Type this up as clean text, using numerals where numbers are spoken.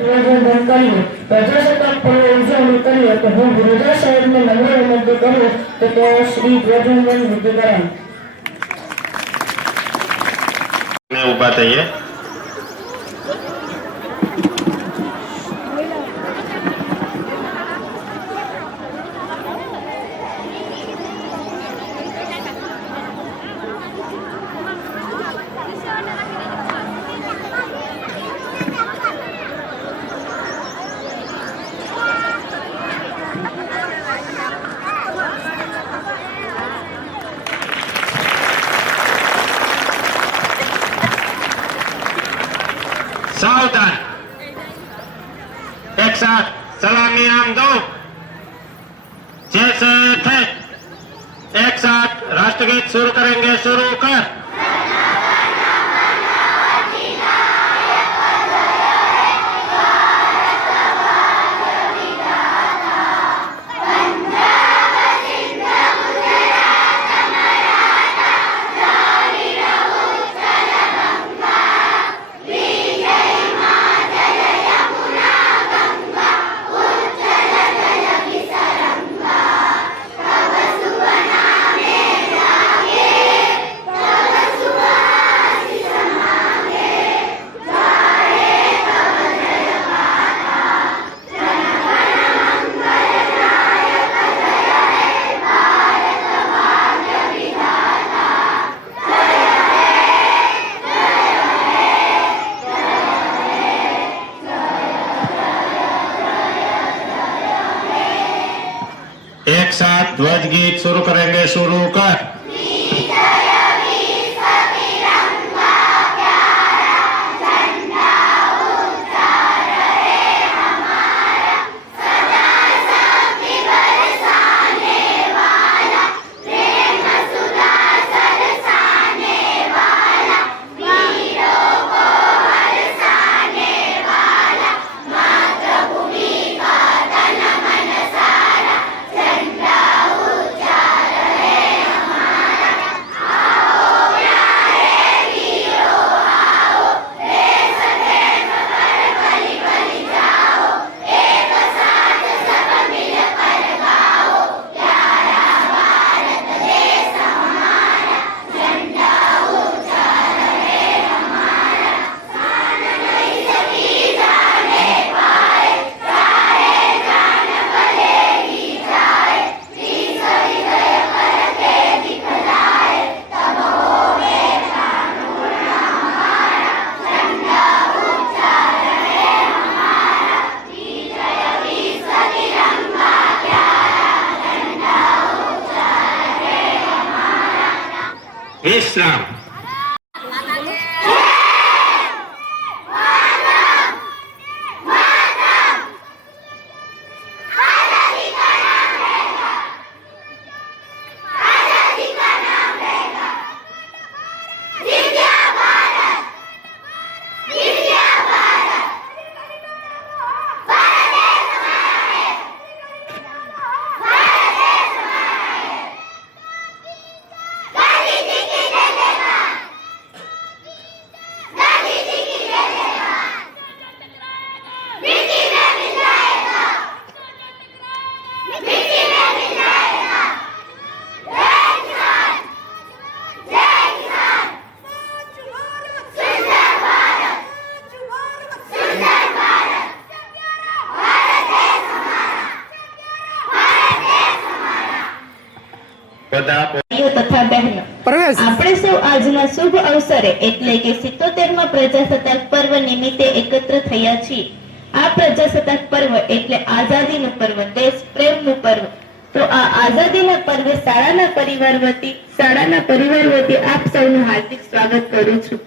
ધ્વજવંદન કર્યું. પ્રજાસત્તાક પર્વ ઉજવણી કરી તો હું ગુરુદાસ સાહેબને નમ્ર વિનંતી કરું કે તેઓ શ્રી ધ્વજવંદન વિધિ કરાવે. ઉભા થઈએ. सावधान, एक साथ सलामी आम दो, जैसे थे एक साथ राष्ट्रगीत शुरू करेंगे. शुरू कर. एक साथ ध्वज गीत शुरू करेंगे. शुरू कर. विश्राम. તથા બહેનો, આપણે સૌ આજના શુભ અવસરે એટલે કે 77મા પ્રજાસત્તાક પર્વ નિમિત્તે એકત્ર થયા છીએ. આ પ્રજાસત્તાક પર્વ એટલે આઝાદીનું પર્વ, દેશ પ્રેમનું પર્વ. તો આ આઝાદીના પર્વે શાળાના પરિવાર વતી આપ સૌનું હાર્દિક સ્વાગત કરું છું.